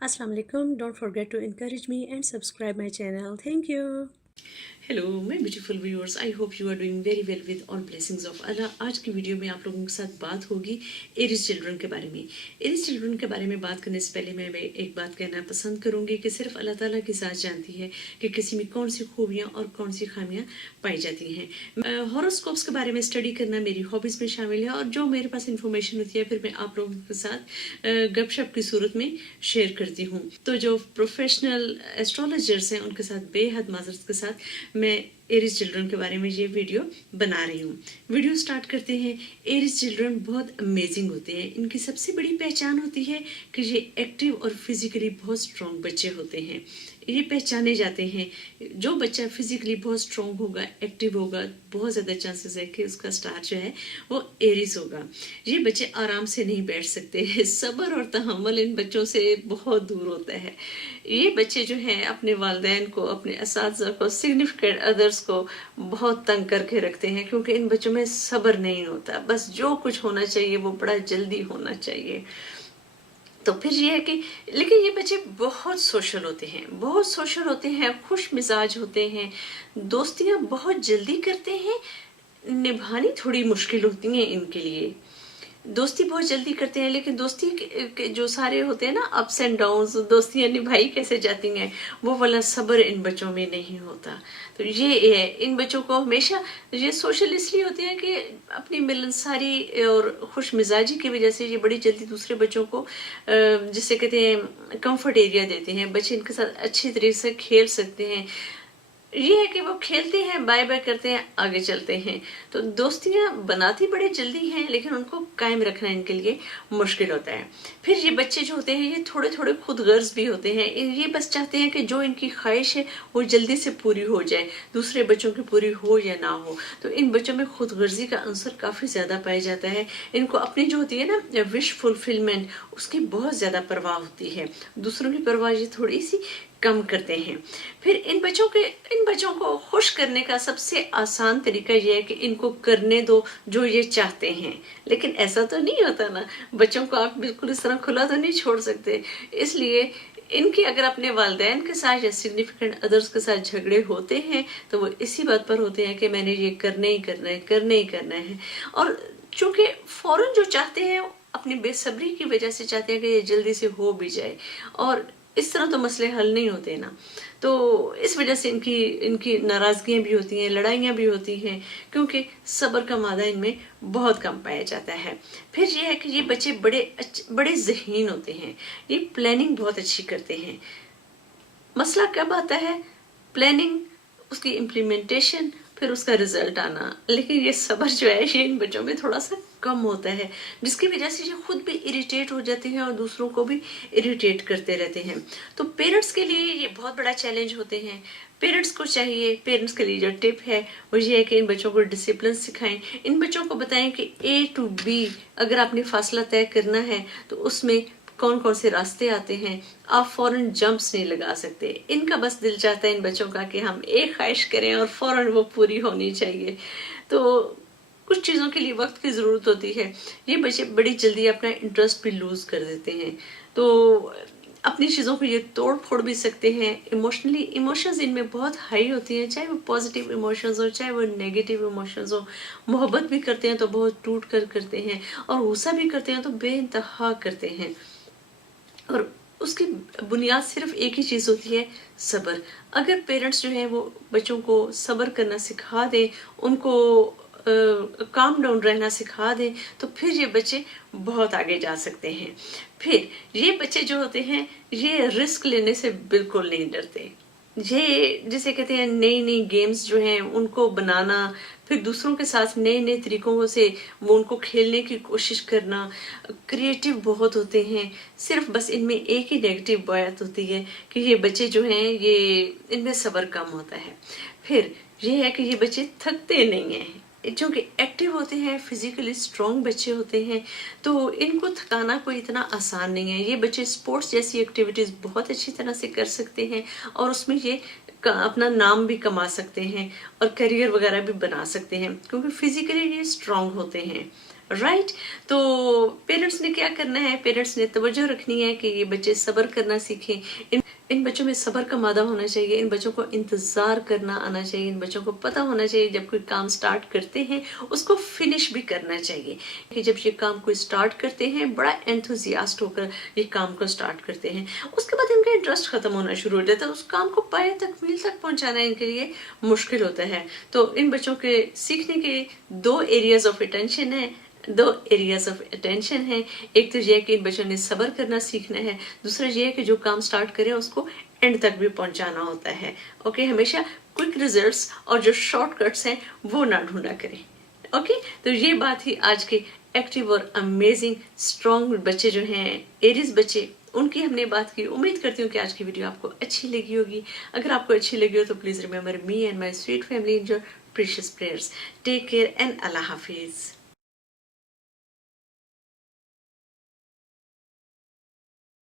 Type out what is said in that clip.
Assalamu alaikum. Don't forget to encourage me and subscribe my channel. Thank you. Hello my beautiful viewers, I hope you are doing very well with all blessings of Allah. आज की video में आप लोगों के साथ बात होगी Aries children के बारे में। एरीज चिल्ड्रन के बारे में बात करने से पहले मैं एक बात कहना पसंद करूंगी कि सिर्फ अल्लाह ताला की ज़ात जानती है कि किसी में कौन सी खूबियाँ और कौन सी खामियाँ पाई जाती हैं। हॉरोस्कोप्स के बारे में स्टडी करना मेरी हॉबीज़ में शामिल है और जो मेरे पास इंफॉर्मेशन होती है फिर मैं आप लोगों के साथ गपशप की सूरत में शेयर करती हूँ। तो जो प्रोफेशनल एस्ट्रोलॉजर्स हैं उनके साथ बेहद माजरत के साथ मैं एरीज चिल्ड्रन के बारे में ये वीडियो बना रही हूँ। वीडियो स्टार्ट करते हैं। एरीज चिल्ड्रन बहुत अमेजिंग होते हैं। इनकी सबसे बड़ी पहचान होती है कि ये एक्टिव और फिजिकली बहुत स्ट्रॉन्ग बच्चे होते हैं। ये पहचाने जाते हैं। जो बच्चा फिजिकली बहुत स्ट्रॉन्ग होगा, एक्टिव होगा, बहुत ज़्यादा चांसेस है कि उसका स्टार जो है वो एरीज होगा। ये बच्चे आराम से नहीं बैठ सकते हैं। सब्र और तहम्मुल इन बच्चों से बहुत दूर होता है। ये बच्चे जो हैं अपने वालिदैन को, अपने असातिज़ा को, सिग्निफिकेंट अदर्स को बहुत तंग करके रखते हैं क्योंकि इन बच्चों में सब्र नहीं होता। बस जो कुछ होना चाहिए वो बड़ा जल्दी होना चाहिए। तो फिर ये है कि लेकिन ये बच्चे बहुत सोशल होते हैं, बहुत सोशल होते हैं, खुश मिजाज होते हैं, दोस्तियां बहुत जल्दी करते हैं। निभानी थोड़ी मुश्किल होती हैं इनके लिए। दोस्ती बहुत जल्दी करते हैं लेकिन दोस्ती के जो सारे होते हैं ना अप्स एंड डाउन्स, दोस्तियां निभाई कैसे जाती हैं वो वाला सब्र इन बच्चों में नहीं होता। तो ये है, इन बच्चों को हमेशा ये सोशल इसलिए होते हैं कि अपनी मिलनसारी और खुश मिजाजी की वजह से ये बड़ी जल्दी दूसरे बच्चों को जिसे कहते हैं कंफर्ट एरिया देते हैं। बच्चे इनके साथ अच्छी तरीके से खेल सकते हैं। ये है कि वो खेलते हैं, बाय बाय करते हैं, आगे चलते हैं। तो दोस्तियां बनाती बड़े जल्दी हैं लेकिन उनको कायम रखना इनके लिए मुश्किल होता है। फिर ये बच्चे जो होते हैं ये थोड़े थोड़े खुद गर्ज भी होते हैं। ये बस चाहते हैं कि जो इनकी ख्वाहिश है वो जल्दी से पूरी हो जाए, दूसरे बच्चों की पूरी हो या ना हो। तो इन बच्चों में खुद गर्जी का अंसर काफ़ी ज़्यादा पाया जाता है। इनको अपनी जो होती है ना विश फुलफिलमेंट, उसकी बहुत ज़्यादा परवाह होती है। दूसरों की परवाह ये थोड़ी सी कम करते हैं। फिर इन बच्चों को खुश करने का सबसे आसान तरीका यह है कि इनको करने दो जो ये चाहते हैं। लेकिन ऐसा तो नहीं होता ना, बच्चों को आप बिल्कुल इस तरह खुला तो नहीं छोड़ सकते। इसलिए इनके अगर अपने वालिदैन के साथ या सिग्निफिकेंट अदर्स के साथ झगड़े होते हैं तो वो इसी बात पर होते हैं कि मैंने ये करना ही करना है, करना ही करना है। और चूंकि फौरन जो चाहते हैं अपनी बेसब्री की वजह से चाहते हैं कि ये जल्दी से हो भी जाए, और इस तरह तो मसले हल नहीं होते ना। तो इस वजह से इनकी इनकी नाराजगियां भी होती हैं, लड़ाइयां भी होती हैं, क्योंकि सब्र का मादा इनमें बहुत कम पाया जाता है। फिर ये है कि ये बच्चे बड़े ज़हीन होते हैं। ये प्लानिंग बहुत अच्छी करते हैं। मसला कब आता है? प्लानिंग, उसकी इम्प्लीमेंटेशन, फिर उसका रिजल्ट आना। लेकिन ये सब्र जो है ये इन बच्चों में थोड़ा सा कम होता है, जिसकी वजह से ये खुद भी इरिटेट हो जाते हैं और दूसरों को भी इरिटेट करते रहते हैं। तो पेरेंट्स के लिए ये बहुत बड़ा चैलेंज होते हैं। पेरेंट्स को चाहिए, पेरेंट्स के लिए जो टिप है वो ये है कि इन बच्चों को डिसिप्लिन सिखाएं। इन बच्चों को बताएं कि A to B अगर आपने फासला तय करना है तो उसमें कौन कौन से रास्ते आते हैं। आप फौरन जंप्स नहीं लगा सकते। इनका बस दिल चाहता है इन बच्चों का कि हम एक ख्वाहिश करें और फौरन वो पूरी होनी चाहिए। तो कुछ चीज़ों के लिए वक्त की ज़रूरत होती है। ये बच्चे बड़ी जल्दी अपना इंटरेस्ट भी लूज कर देते हैं। तो अपनी चीज़ों को ये तोड़ फोड़ भी सकते हैं। इमोशनली इमोशंस इनमें बहुत हाई होती हैं, चाहे वो पॉजिटिव इमोशंस हो चाहे वो नेगेटिव इमोशंस हो। मोहब्बत भी करते हैं तो बहुत टूट कर करते हैं, और गुस्सा भी करते हैं तो बेइंतहा करते हैं। और उसकी बुनियाद सिर्फ एक ही चीज़ होती है, सब्र। अगर पेरेंट्स जो हैं वो बच्चों को सब्र करना सिखा दें, उनको काम डाउन रहना सिखा दें, तो फिर ये बच्चे बहुत आगे जा सकते हैं। फिर ये बच्चे जो होते हैं ये रिस्क लेने से बिल्कुल नहीं डरते। ये जिसे कहते हैं नई नई गेम्स जो हैं उनको बनाना, फिर दूसरों के साथ नए नए तरीकों से वो उनको खेलने की कोशिश करना, क्रिएटिव बहुत होते हैं। सिर्फ बस इनमें एक ही नेगेटिव बात होती है कि ये बच्चे जो हैं ये इनमें सब्र कम होता है। फिर ये है कि ये बच्चे थकते नहीं हैं, क्योंकि एक्टिव होते हैं, फिजिकली स्ट्रॉन्ग बच्चे होते हैं, तो इनको थकाना कोई इतना आसान नहीं है। ये बच्चे स्पोर्ट्स जैसी एक्टिविटीज़ बहुत अच्छी तरह से कर सकते हैं और उसमें ये अपना नाम भी कमा सकते हैं और करियर वगैरह भी बना सकते हैं, क्योंकि फिजिकली ये स्ट्रॉन्ग होते हैं। राइट। तो पेरेंट्स ने क्या करना है, पेरेंट्स ने तवज्जो रखनी है कि ये बच्चे सब्र करना सीखें, इन बच्चों में सब्र का मादा होना चाहिए, इन बच्चों को इंतज़ार करना आना चाहिए, इन बच्चों को पता होना चाहिए जब कोई काम स्टार्ट करते हैं उसको फिनिश भी करना चाहिए, कि जब ये काम को स्टार्ट करते हैं बड़ा एंथुजियास्ट होकर ये काम को स्टार्ट करते हैं, उसके बाद इनका इंटरेस्ट खत्म होना शुरू हो जाता है, उस काम को पाए तक मील तक पहुंचाना इनके लिए मुश्किल होता है। तो इन बच्चों के सीखने के दो एरियाज ऑफ अटेंशन है, दो एरियाज ऑफ अटेंशन है। एक तो ये है कि इन बच्चों ने सब्र करना सीखना है, दूसरा ये है कि जो काम स्टार्ट करें उसको एंड तक भी पहुंचाना होता है। ओके, हमेशा क्विक रिजल्ट्स और जो शॉर्टकट्स हैं वो ना ढूंढा करें। ओके, तो ये बात ही आज के एक्टिव और अमेजिंग स्ट्रॉन्ग बच्चे जो हैं, एरीज बच्चे, उनकी हमने बात की। उम्मीद करती हूँ कि आज की वीडियो आपको अच्छी लगी होगी। अगर आपको अच्छी लगी हो तो please remember me and my sweet family in your precious prayers. Take care and Allah Hafiz.